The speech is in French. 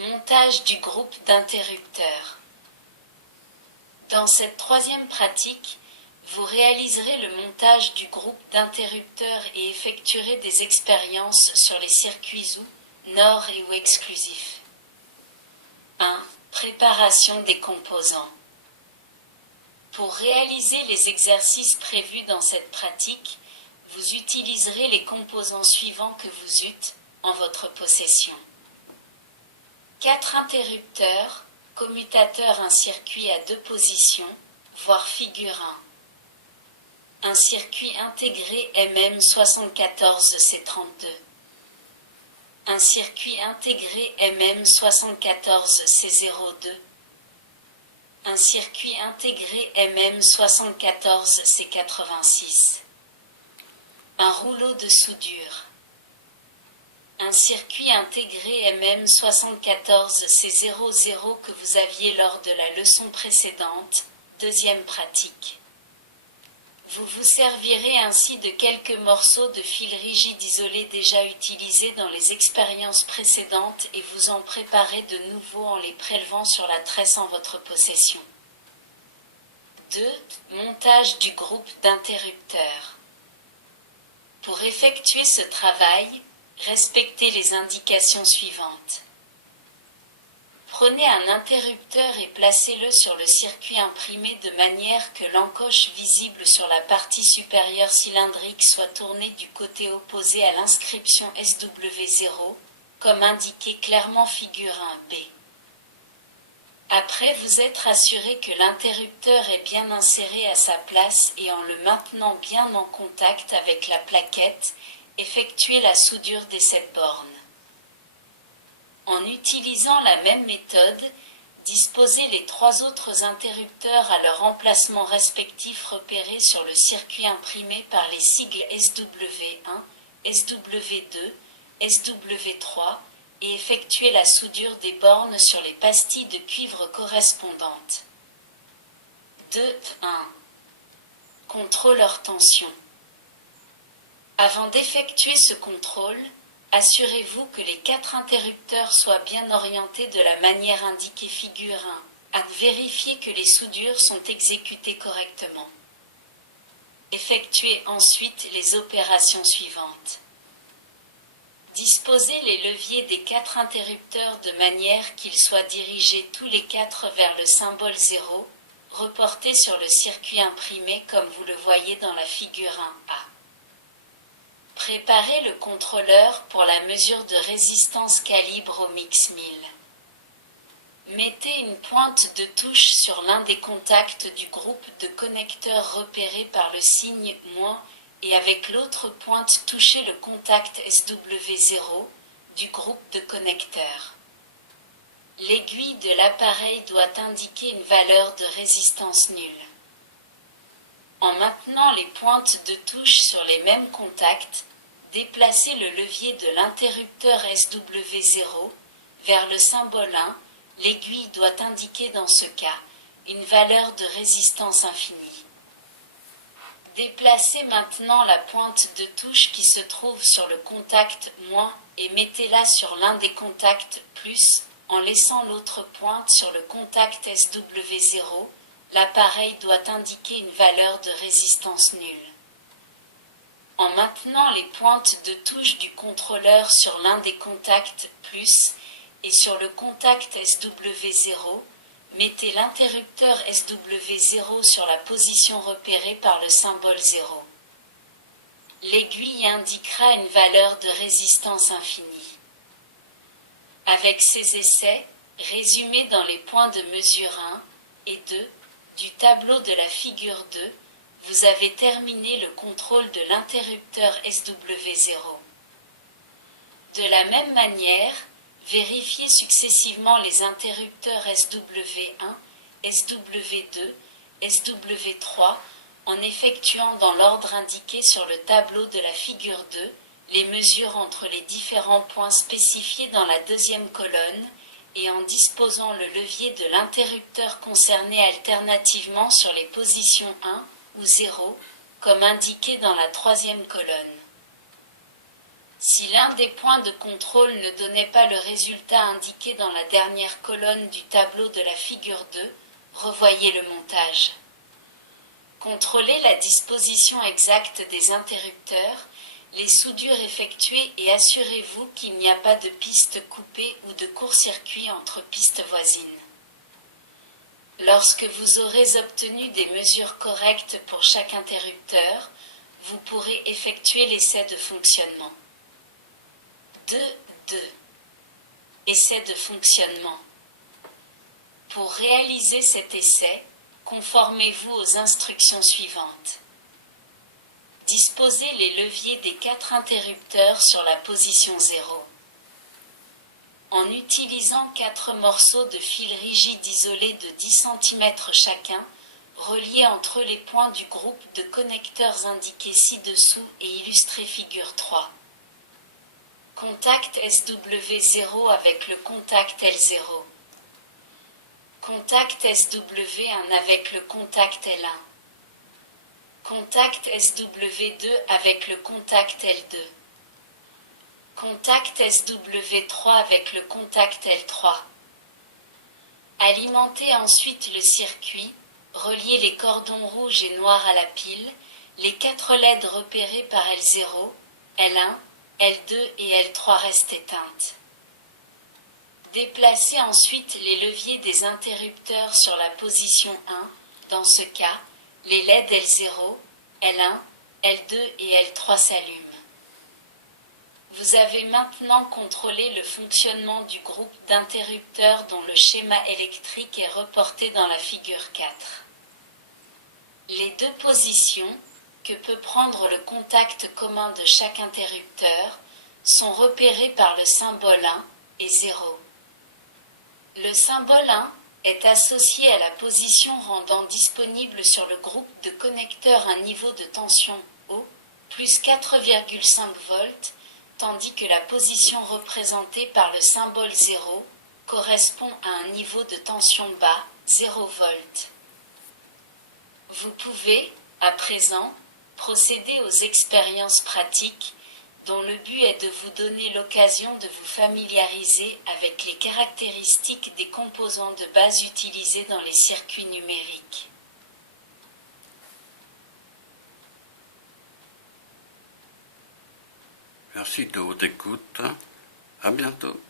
Montage du groupe d'interrupteurs. Dans cette troisième pratique, vous réaliserez le montage du groupe d'interrupteurs et effectuerez des expériences sur les circuits ou, NOR et ou exclusifs. 1. Préparation des composants. Pour réaliser les exercices prévus dans cette pratique, vous utiliserez les composants suivants que vous eûtes en votre possession. 4 interrupteurs, commutateur un circuit à 2 positions, voire figure 1. Un circuit intégré MM74C32. Un circuit intégré MM74C02. Un circuit intégré MM74C86. Un rouleau de soudure. Un circuit intégré MM74C00 que vous aviez lors de la leçon précédente, deuxième pratique. Vous vous servirez ainsi de quelques morceaux de fil rigide isolé déjà utilisés dans les expériences précédentes et vous en préparez de nouveaux en les prélevant sur la tresse en votre possession. 2. Montage du groupe d'interrupteurs. Pour effectuer ce travail, respectez les indications suivantes. Prenez un interrupteur et placez-le sur le circuit imprimé de manière que l'encoche visible sur la partie supérieure cylindrique soit tournée du côté opposé à l'inscription SW0, comme indiqué clairement figure 1b. Après vous être assuré que l'interrupteur est bien inséré à sa place et en le maintenant bien en contact avec la plaquette, effectuez la soudure des 7 bornes. En utilisant la même méthode, disposez les 3 autres interrupteurs à leur emplacement respectif repérés sur le circuit imprimé par les sigles SW1, SW2, SW3 et effectuez la soudure des bornes sur les pastilles de cuivre correspondantes. 2.1. Contrôleur tension. Avant d'effectuer ce contrôle, assurez-vous que les 4 interrupteurs soient bien orientés de la manière indiquée figure 1, à vérifier que les soudures sont exécutées correctement. Effectuez ensuite les opérations suivantes. Disposez les leviers des 4 interrupteurs de manière qu'ils soient dirigés tous les 4 vers le symbole 0, reporté sur le circuit imprimé comme vous le voyez dans la figure 1A. Préparez le contrôleur pour la mesure de résistance calibre au mix 1000. Mettez une pointe de touche sur l'un des contacts du groupe de connecteurs repéré par le signe - et avec l'autre pointe touchez le contact SW0 du groupe de connecteurs. L'aiguille de l'appareil doit indiquer une valeur de résistance nulle. En maintenant les pointes de touche sur les mêmes contacts, déplacez le levier de l'interrupteur SW0 vers le symbole 1. L'aiguille doit indiquer dans ce cas une valeur de résistance infinie. Déplacez maintenant la pointe de touche qui se trouve sur le contact - et mettez-la sur l'un des contacts +, en laissant l'autre pointe sur le contact SW0. L'appareil doit indiquer une valeur de résistance nulle. En maintenant les pointes de touche du contrôleur sur l'un des contacts + et sur le contact SW0, mettez l'interrupteur SW0 sur la position repérée par le symbole 0. L'aiguille indiquera une valeur de résistance infinie. Avec ces essais, résumés dans les points de mesure 1 et 2, du tableau de la figure 2, vous avez terminé le contrôle de l'interrupteur SW0. De la même manière, vérifiez successivement les interrupteurs SW1, SW2, SW3 en effectuant dans l'ordre indiqué sur le tableau de la figure 2 les mesures entre les différents points spécifiés dans la deuxième colonne et en disposant le levier de l'interrupteur concerné alternativement sur les positions 1 ou 0, comme indiqué dans la troisième colonne. Si l'un des points de contrôle ne donnait pas le résultat indiqué dans la dernière colonne du tableau de la figure 2, revoyez le montage. Contrôlez la disposition exacte des interrupteurs, les soudures effectuées et assurez-vous qu'il n'y a pas de piste coupée ou de court-circuit entre pistes voisines. Lorsque vous aurez obtenu des mesures correctes pour chaque interrupteur, vous pourrez effectuer l'essai de fonctionnement. 2. Essai de fonctionnement. Pour réaliser cet essai, conformez-vous aux instructions suivantes. Disposez les leviers des 4 interrupteurs sur la position 0. En utilisant 4 morceaux de fil rigide isolés de 10 cm chacun, reliés entre les points du groupe de connecteurs indiqués ci-dessous et illustrés figure 3. Contact SW0 avec le contact L0. Contact SW1 avec le contact L1. Contact SW2 avec le contact L2. Contact SW3 avec le contact L3. Alimentez ensuite le circuit, reliez les cordons rouges et noirs à la pile, les 4 LED repérés par L0, L1, L2 et L3 restent éteintes. Déplacez ensuite les leviers des interrupteurs sur la position 1, dans ce cas, les LED L0, L1, L2 et L3 s'allument. Vous avez maintenant contrôlé le fonctionnement du groupe d'interrupteurs dont le schéma électrique est reporté dans la figure 4. Les 2 positions, que peut prendre le contact commun de chaque interrupteur, sont repérées par le symbole 1 et 0. Le symbole 1 est associé à la position rendant disponible sur le groupe de connecteurs un niveau de tension haut, plus 4,5 volts, tandis que la position représentée par le symbole 0 correspond à un niveau de tension bas, 0 volts. Vous pouvez, à présent, procéder aux expériences pratiques, dont le but est de vous donner l'occasion de vous familiariser avec les caractéristiques des composants de base utilisés dans les circuits numériques. Merci de votre écoute. À bientôt.